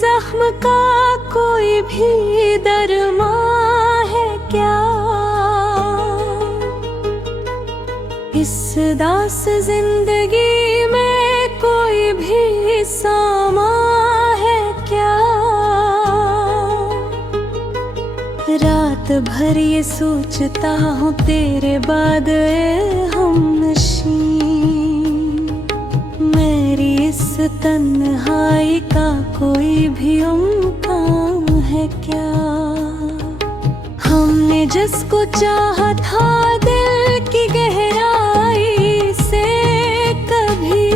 जख्म का कोई भी दरमा है क्या? इस दास जिंदगी में कोई भी सामा है क्या? रात भर ये सोचता हूँ तेरे बाद ए हमनशी, मेरी इस तन्हाई का कोई भी इम्कान है क्या? हमने जिसको चाहा था दिल की गहराई से कभी,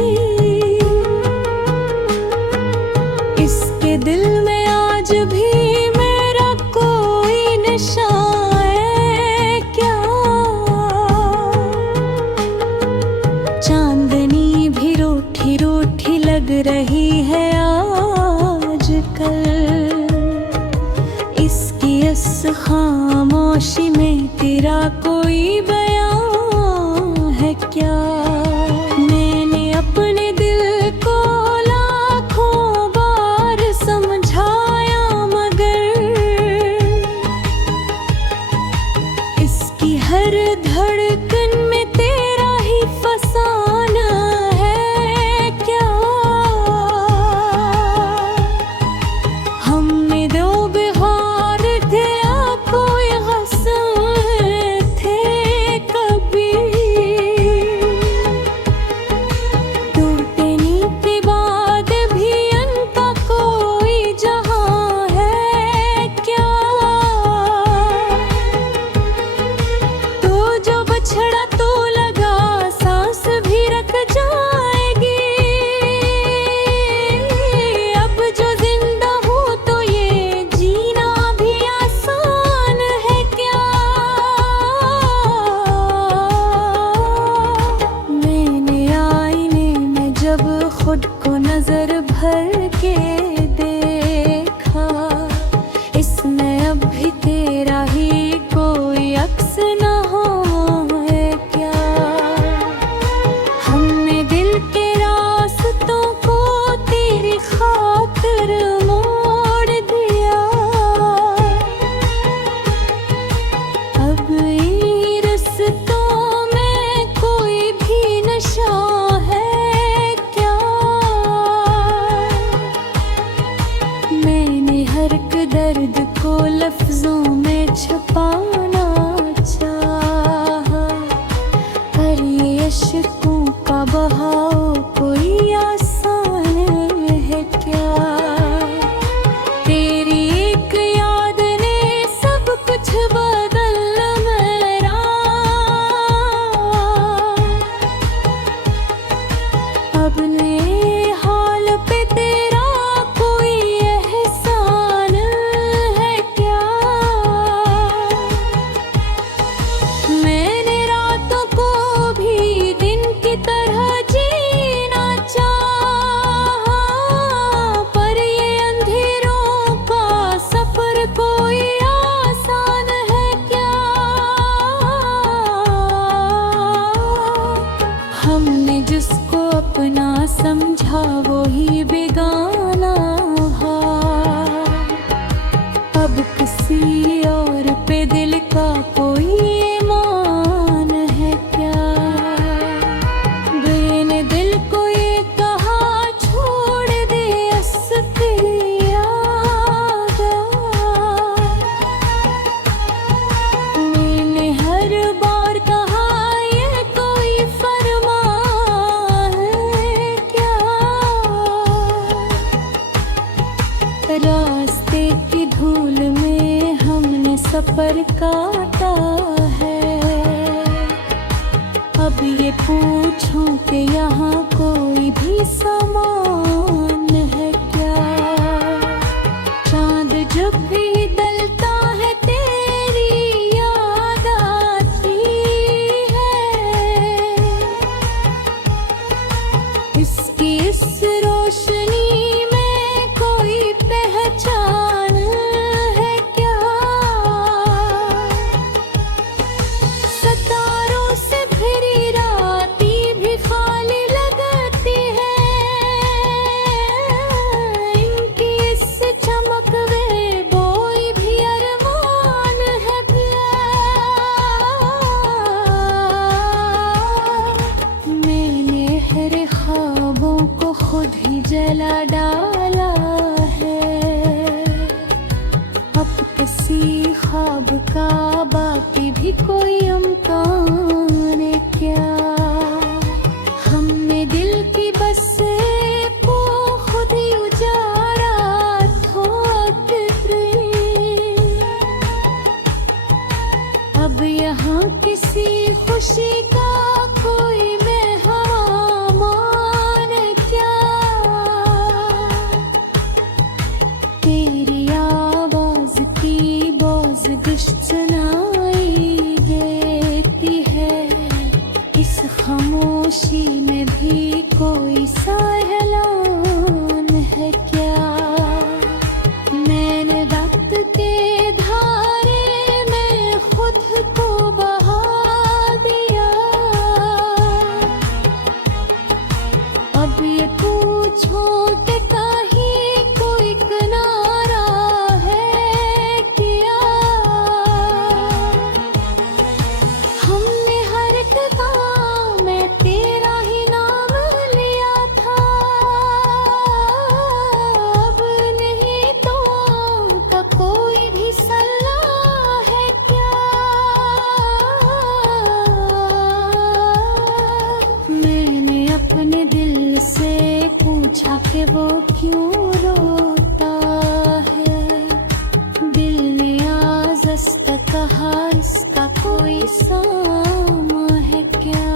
इसके दिल में आज भी मेरा कोई निशान है क्या? चांदनी भी रूठी रूठी लग रही है आजकल, इसकी इस खामोशी में तेरा कोई बयान है क्या? मैंने अपने दिल को लाखों बार समझाया मगर इसकी हर धड़कन में तेरा ही फसाना है क्या? हमने दो बिहार थे कोई हसन थे कभी, टूटे नीति बाद भी अनका कोई जहां है क्या? तो जो बछड़ा तो लगा सांस भी रख जाएगी, अब जो जिंदा हूँ तो ये जीना भी आसान है क्या? मैंने आईने में जब खुद को नजर भर के देखा, इसमें अब भी तेरा ही कोई अक्स न हो है क्या? हमने दिल के रास्तों को तेरी खातिर मोड़ दिया, अब इन रिश्तों में कोई भी नशा है क्या? मैंने हर एक दर्द को लफ्जों में छुपाना चाहा, पर ये अश्कों का बहाव कोई आसान है क्या? तेरी एक याद ने सब कुछ बदल मेरा, अपने हाल पे तेरा कोई एहसान है क्या? मैंने रातों को भी दिन की तरह जीना चाहा, पर ये अंधेरों का सफर कोई आसान है क्या? हमने जिसको अपना समझा वो ही बेगाना हुआ, अब किसी और पे दिल का कोई ईमान है क्या? मैंने दिल को ये कहा छोड़ दे अस्तिया, मैंने हर बार कहा ये कोई फरमान है क्या? रास्ते की धूल में हमने सफर काटा है, अब ये पूछूं कि यहाँ कोई भी सामान है क्या? चांद जब भी डलता है तेरी याद आती है, इसकी इस रोशनी में कोई पहचान है क्या? सितारों से भरी राती भी खाली लगती है, ठिकाने क्या। हमने दिल की बसे को खुद ही उजाड़ा थोक अब यहाँ किसी खुशी का कोई मेहमान क्या। तेरी आवाज की बोझ गुश्त सुनाई देती है, इस खामोशी में भी कोई सा ऐलान है क्या। मैंने वक्त के धारे में खुद को बहा दिया। अब ये पूछो कि कहीं कोई किनारा है क्या। हमने हर एक काम में तेरा ही नाम लिया था, अब नहीं तो का कोई भी सलाह है क्या। मैंने अपने दिल से पूछा कि वो क्यों रोता है। दिल ने आज़ कहा इसका कोई सामा है क्या।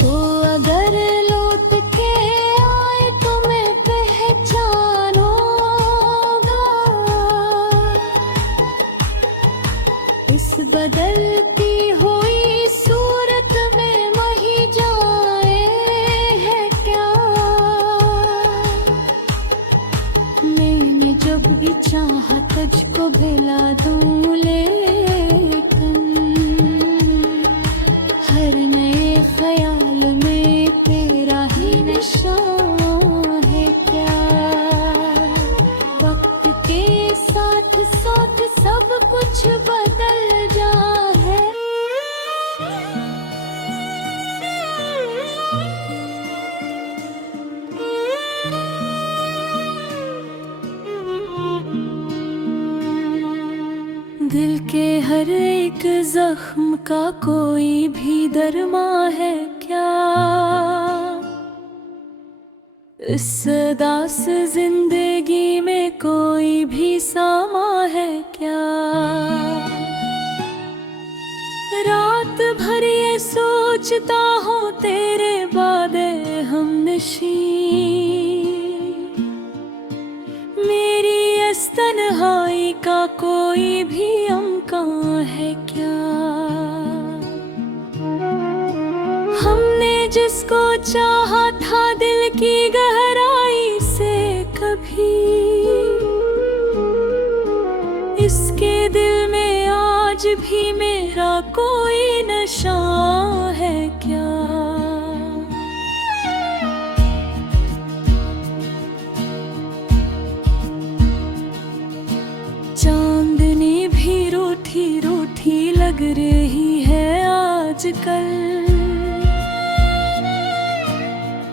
तो अगर लौट के आए तो मैं पहचानूंगा, इस बदलती हुई सूरत में वही जाए है क्या। मैंने जब भी चाहा तुझको भिला दूं, लेकिन हर नए ख्याल में तेरा ही निशान है क्या। वक्त के साथ साथ सब कुछ बदल जा है। दिल के हर एक जख्म का कोई भी दरमा है क्या। इस दास जिंदगी में कोई भी सामा है क्या। रात भर ये सोचता हूँ तेरे वादे हमनशी, मेरी इस तन्हाई का कोई भी अमकान है क्या। हमने जिसको चाहा था दिल की गहराई से कभी, इसके दिल में आज भी मेरा कोई नशा है क्या। चांदनी भी रूठी रूठी लग रही है आजकल,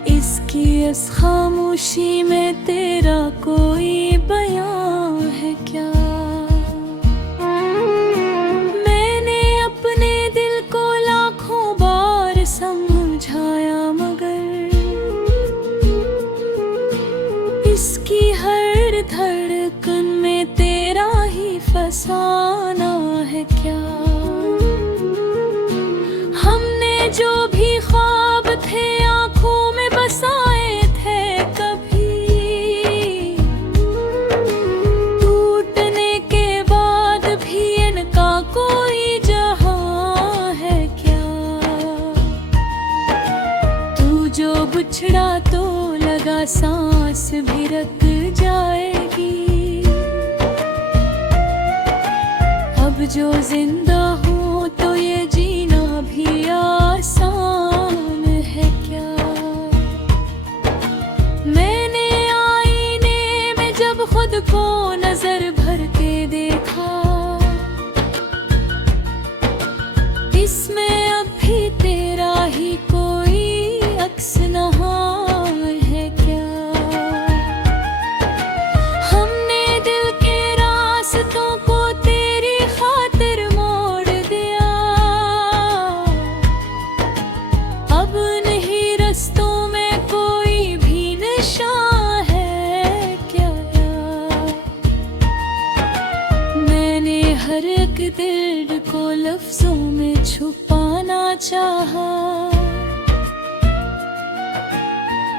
इसकी इस खामोशी में तेरा कोई बयान है क्या। मैंने अपने दिल को लाखों बार समझाया मगर इसकी हर धड़कन में तेरा ही फसाना है क्या। हमने जो भी ख्वाब थे आंखों में बसाए थे कभी, टूटने के बाद भी इनका कोई जहां है क्या। तू जो बिछड़ा तो लगा सांस भी रुक जाएगी, अब जो जिंदा हूँ तो ये जीना भी आसान है क्या। मैंने आईने में जब खुद को नजर भर के देखा, इसमें अब भी तेरा ही कोई अक्स नहा है क्या। हमने दिल के रास्तों को तेरी खातिर मोड़ दिया, छुपाना चाहा,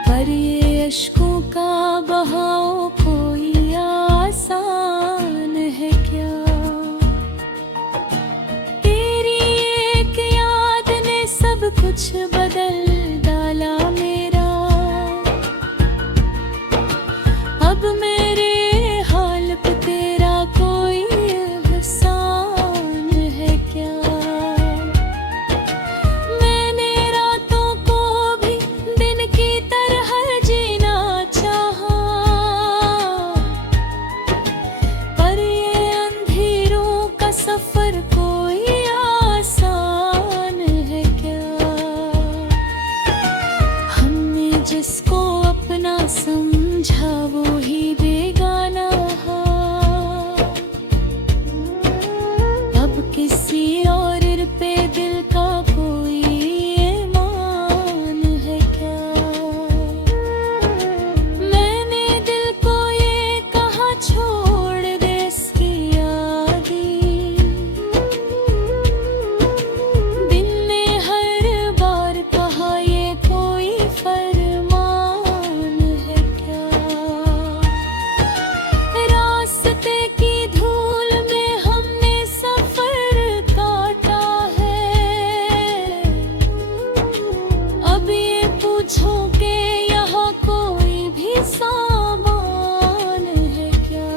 पर ये अश्कों का बहाव कोई आसान है क्या। तेरी एक याद ने सब कुछ बदल डाला मेरा, अब मेरे हाल पे तेरा कोई एहसान है क्या। मैंने रातों को भी दिन की तरह जीना चाहा, पर ये अंधेरों का सफर कोई आसान है क्या। हमने जिसको अपना समझा वो ही बेगाना है, अब किसी और पे दिल का कोई ईमान है क्या। मैंने दिल को ये कहा छोड़ दे इसकी यादें, दिल ने हर बार कहा ये कोई फरमान है क्या। रास्ते की धूल में हमने सफर काटा है, अब ये पूछो कि यहाँ कोई भी सामान है क्या।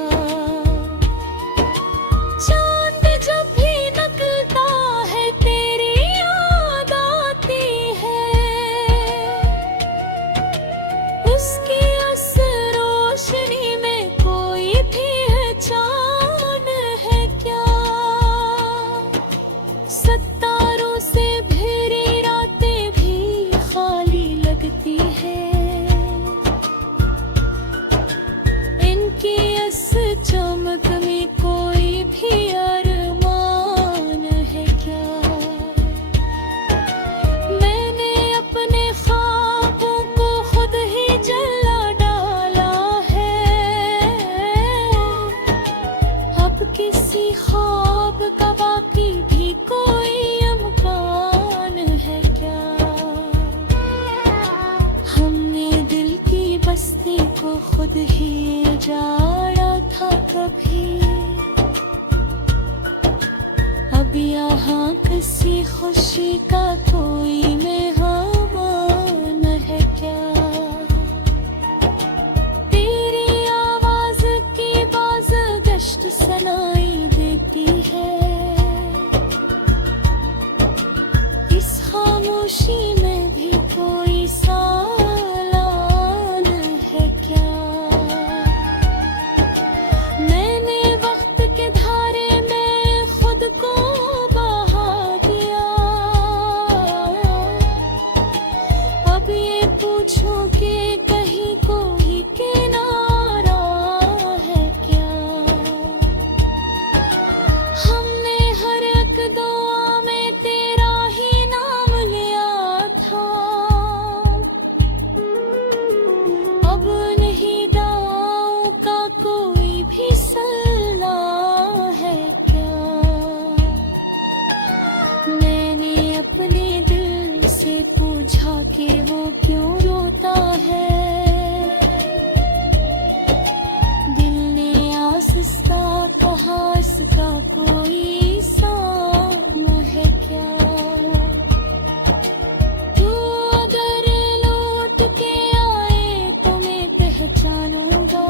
चांद जब भी निकलता है तेरी याद आती है, उसकी उस रोशनी में कोई भी पहचान है क्या। सितारों से भरी रातें भी खाली लगती है, इनकी इस चमक में कोई भी अरमान है क्या। मैंने अपने ख्वाबों को खुद ही जला डाला है, अब किसी ख्वाब का बाकी भी कोई इम्कान है क्या। हमने दिल की बस्ती को खुद ही उजाड़ा था कभी, अब यहाँ किसी खुशी का कोई मेहमान है क्या। तेरी आवाज की बाज़गश्त सुनाई देती है, इस खामोशी में भी कोई सालान है क्या। मैंने वक्त के धारे में खुद को बहा दिया, अब ये पूछो कि कहीं कोई किनारा है क्या। हमने हर एक दुआ में तेरा ही नाम लिया था, अब नहीं दाओं का कोई भी सल्ला है क्या। मैंने अपने दिल से पूछा कि वो क्यों रोता है, दिल ने आहिस्ता कहा इसका कोई साम है क्या। तू अगर लौट के आए तो मैं पहचानूंगा,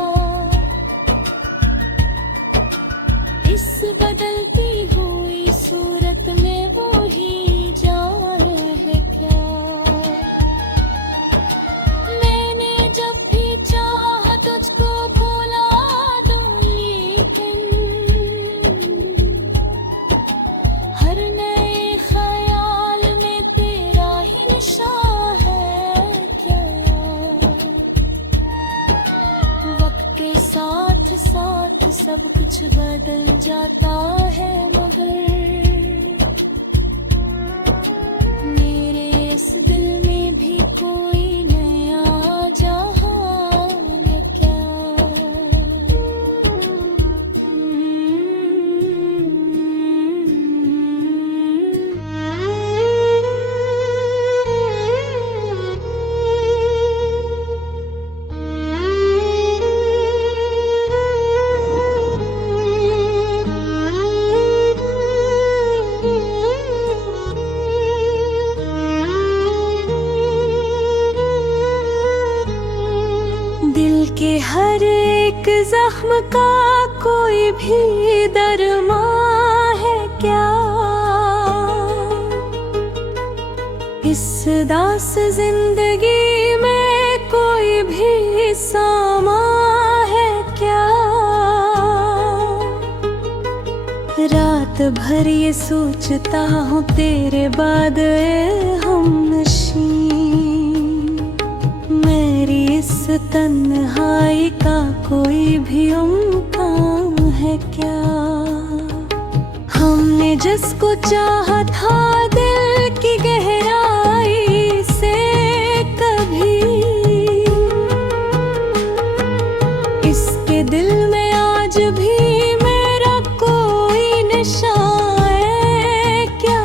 इस बदलती हुई सूरत में वो ही जान है क्या। मैंने जब भी चाहा तुझको भुला दूं, लेकिन हर नए ख्याल में तेरा ही निशान है क्या। वक्त के साथ साथ सब कुछ बदल जाता है, मगर मेरे इस दिल में भी कोई नया जहान है क्या। जख्म का कोई भी दरमा है क्या? इस दास जिंदगी में कोई भी सामा है क्या? रात भर ये सोचता हूँ तेरे बाद ए हमनशी, मेरी इस तन्हाई का कोई भी इम्कान है क्या? हमने जिसको चाहा था दिल की गहराई से कभी, इसके दिल में आज भी मेरा कोई निशान है क्या?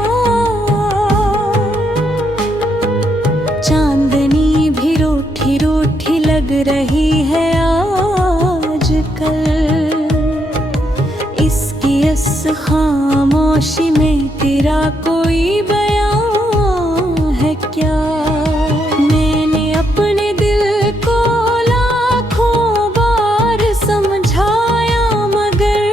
चांदनी भी रूठी रूठी लग रही है आजकल, इसकी इस खामोशी में तेरा कोई बयान है क्या? मैंने अपने दिल को लाखों बार समझाया मगर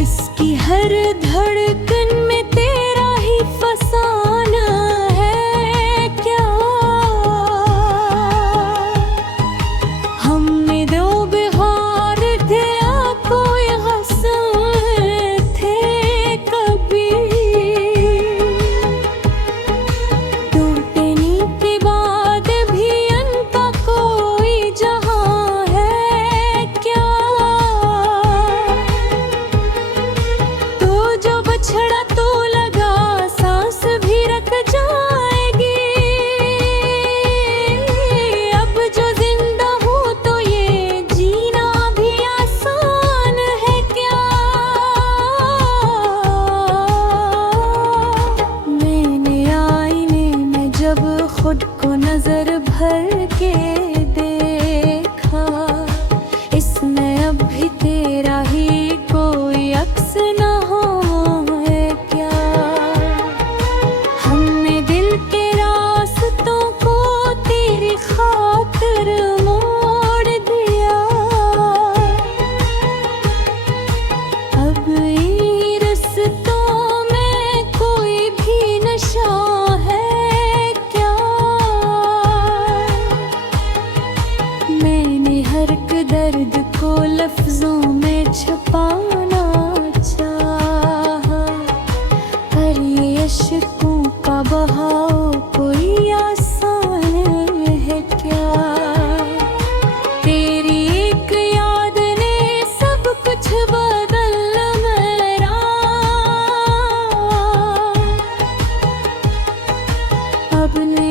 इसकी हर धड़कन में तेरा ही फसाना है क्या? हमने दो बिहार थे कोई हसन थे कभी, टूटने के बाद भी उनका कोई जहां है क्या? तो जो बछड़ा तो लगा सांस भी रख जाएगी, अब जो जिंदा हूँ तो ये जीना भी आसान है क्या? मैंने आईने में जब खुद को नजर भर के देखा, इसमें अब भी तेरा ही कोई अक्स न हो है क्या? हमने दिल के रास्तों को तेरी खातिर मोड़ दिया, अब इन रिश्तों में कोई भी नशा है क्या? मैंने हर एक दर्द को लफ्जों में छुपाना चाहा, पर ये अश्कों का बहाव कोई आसान है क्या? तेरी एक याद ने सब कुछ बदल मेरा, अपने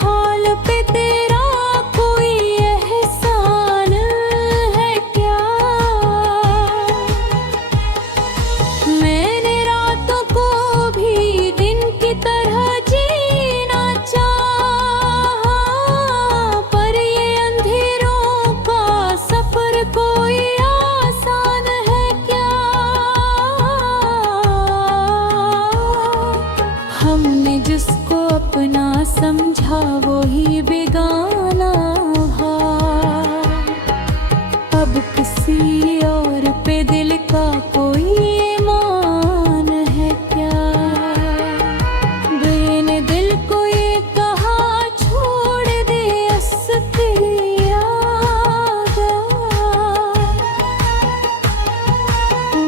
हाल पे तेरा कोई एहसान है क्या? मैंने रातों को भी दिन की तरह जीना चाहा, पर ये अंधेरों का सफर कोई आसान है क्या? हमने जिसको अपना समझा वो ही बेगाना हुआ, अब किसी और पे दिल का कोई ईमान है क्या? मैंने दिल को ये कहा छोड़ दे अस्की आगा,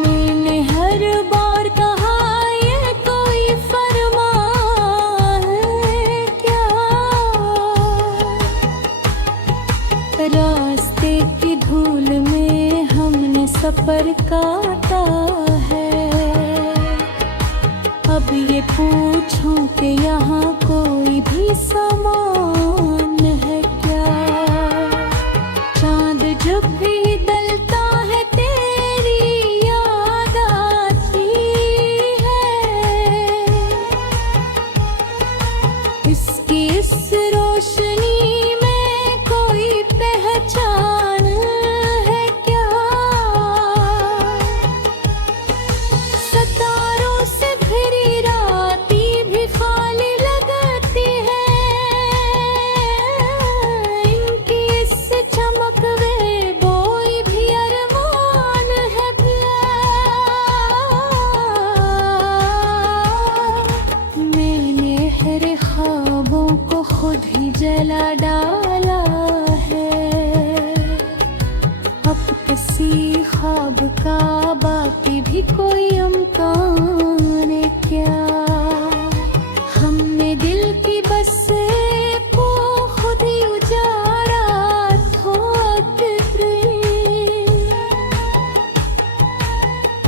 मैंने हर बार कहा ये कोई फरमान है क्या? रास्ते की धूल में हमने सफर काटा है, अब ये पूछूं कि यहाँ कोई भी सामान है क्या? चांद जब भी डलता है तेरी याद आती है, इसकी इस रोशनी में कोई पहचान है क्या? सितारों से भरी राती भी खाली लगती है, खुद ही जला डाला है। अब किसी ख्वाब का बाकी भी कोई इम्कान है क्या? हमने दिल की बसे को खुद ही उजाड़ा,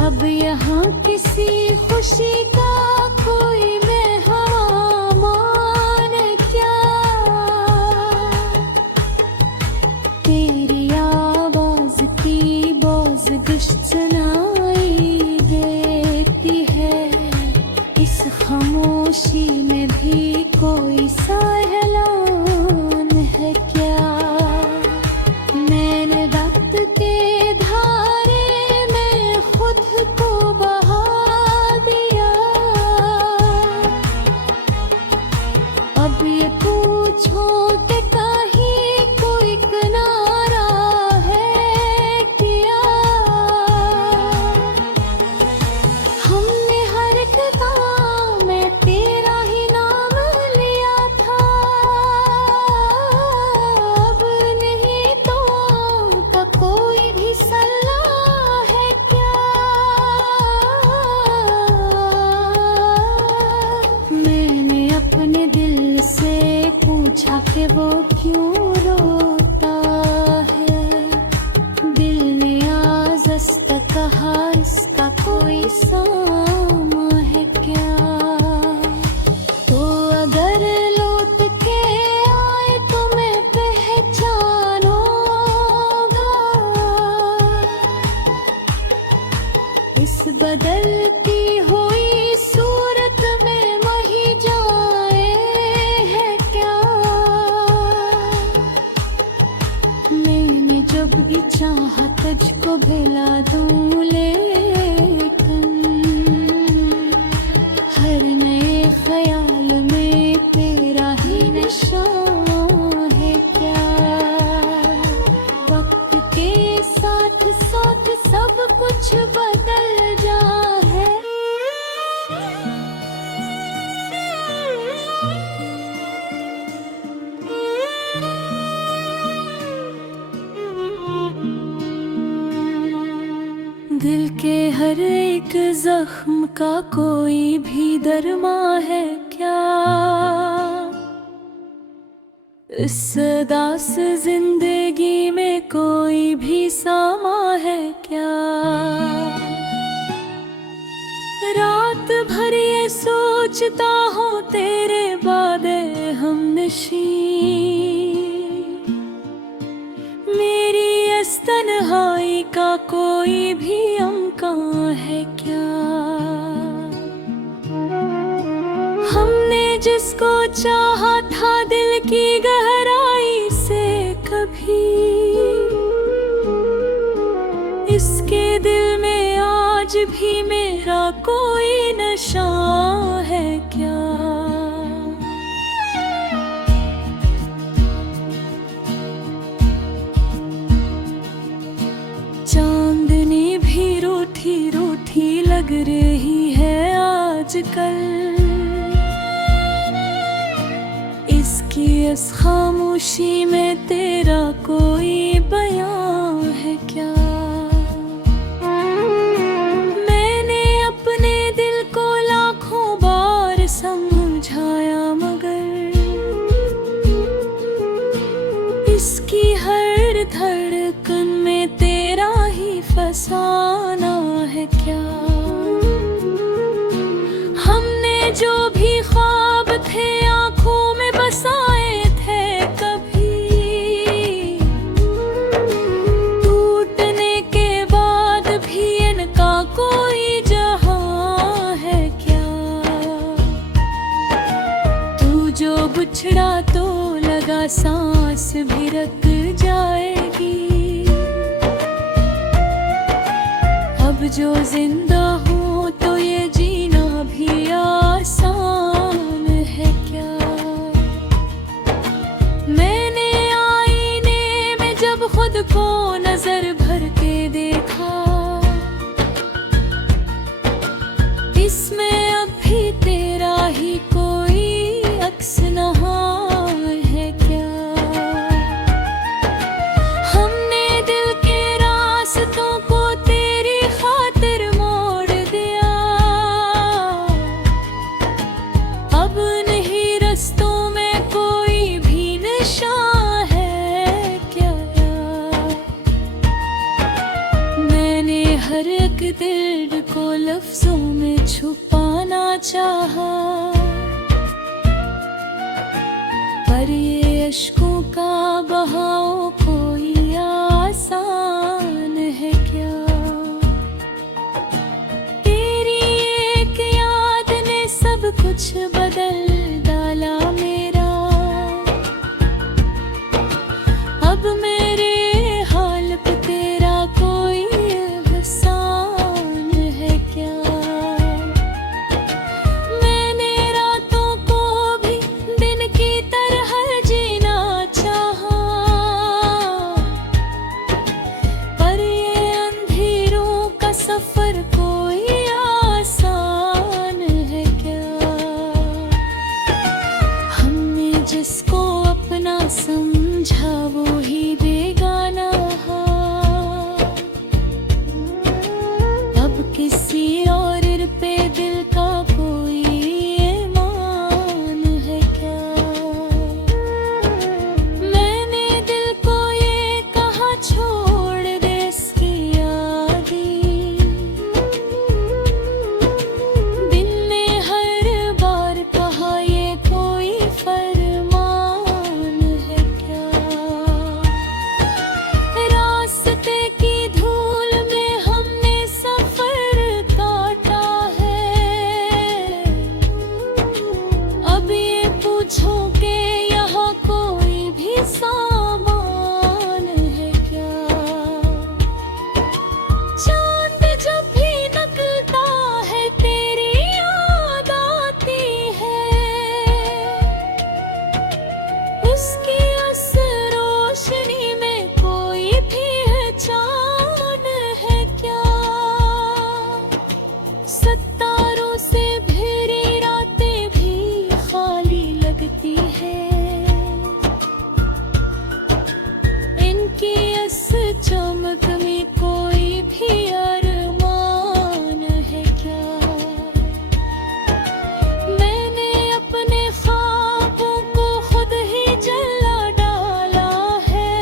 अब यहाँ किसी खुशी का कोई मेहमान क्या? तेरी आवाज की बोझ गुश्त सुनाई देती है, इस खामोशी में भी कोई सा ऐलान है क्या? मैंने वक्त के धारे में खुद को बहा दिया, अब ये पूछो कि कहीं कोई किनारा है क्या? हमने हर एक काम में तेरा ही नाम लिया था, अब नहीं तो का कोई भी सलाह है क्या? मैंने अपने दिल से पूछा कि वो क्यों रोता है, दिल ने आज़ कहा इसका कोई सामा है क्या? तो अगर लौट के आए तो मैं पहचानूंगा, इस बदलती हुई सूरत में वही जाए है क्या? मैंने जब भी चाहा तुझको भिला दूं, लेकिन हर नए ख्याल में तेरा ही निशान है क्या? वक्त के साथ साथ सब कुछ बदल जा है। दिल के हर एक जख्म का कोई भी दरमा है क्या? इस दास जिंदगी में कोई भी सामा है क्या? रात भर ये सोचता हूँ तेरे वादे हमनशी, मेरी इस तन्हाई का कोई भी इम्कान है क्या? हमने जिसको चाहा था दिल की गहराई से कभी, इसके दिल में आज भी मेरा कोई नशा है क्या? चांदनी भी रूठी रूठी लग रही है आजकल, इसकी इस खामोशी में तेरा कोई बयान है क्या? मैंने अपने दिल को लाखों बार समझाया, मगर इसकी हर धड़कन में तेरा ही फसाना है क्या? हमने जो भी ख्वाब थे आंखों में बसाए थे कभी, टूटने के बाद भी इनका कोई जहां है क्या? तू जो बिछड़ा तो लगा सांस भी रुक जाएगी, अब जो जिंदा हूँ तो ये जीना भी आसान है क्या? मैंने आईने में जब खुद को नजर भर के देखा, इसमें अब भी तेरा ही कोई अक्स नहा छुपाना चाहा, पर ये अश्कों का बहाव कोई आसान है क्या। तेरी एक याद ने सब कुछ बदल डाला मेरा, अब मेरे हाल पे तेरा कोई एहसान है क्या। मैंने रातों को भी दिन की तरह जीना चाहा, पर ये अंधेरों का सफर कोई आसान है क्या। हमने जिसको अपना समझा वो ही बेगाना है, अब किसी और पे दिल का कोई ईमान है क्या। मैंने दिल को ये कहा छोड़ दे इसकी यादें, दिल ने हर बार कहा ये कोई फरमान है क्या। रास्ते की धूल में हमने सफर काटा है, अब ये पूछो कि यहाँ कोई भी सामान है क्या। चांद जब भी निकलता है तेरी याद आती है, उसकी उस रोशनी में कोई भी पहचान है क्या। सितारों से भरी रातें भी खाली लगती है, इनकी इस चमक में कोई भी अरमान है क्या। मैंने अपने ख्वाबों को खुद ही जला डाला है,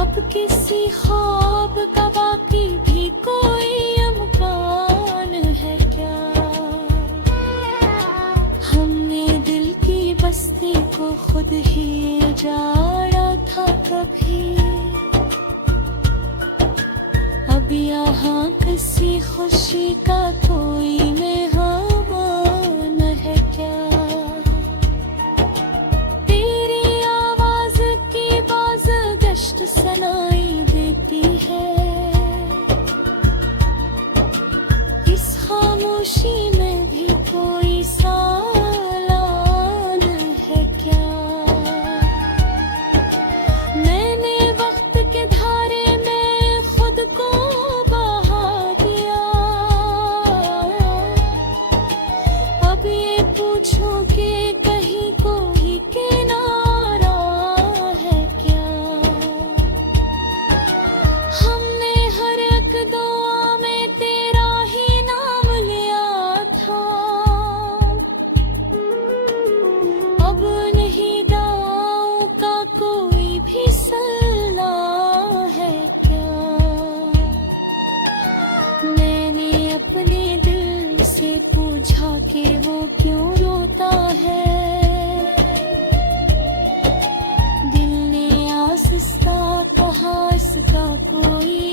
अब किसी ख्वाब का बाकी भी कोई इम्कान है क्या। हमने दिल की बस्ती को खुद ही उजाड़ा था कभी, अब यहाँ किसी खुशी का कोई मेहमान है क्या। तेरी आवाज की बाज गश्त सुनाई देती है, इस खामोशी में भी कोई सालान है क्या। मैंने वक्त के धारे में खुद को बहा दिया, अब ये पूछो कि कहीं कोई किनारा है क्या। हमने हर एक दुआ में तेरा ही नाम लिया था, अब नहीं दाओं का कोई भी सल्ला है क्या। मैंने अपने दिल से पूछा कि वो क्यों रोता है, दिल ने आहिस्ता कहा इसका कोई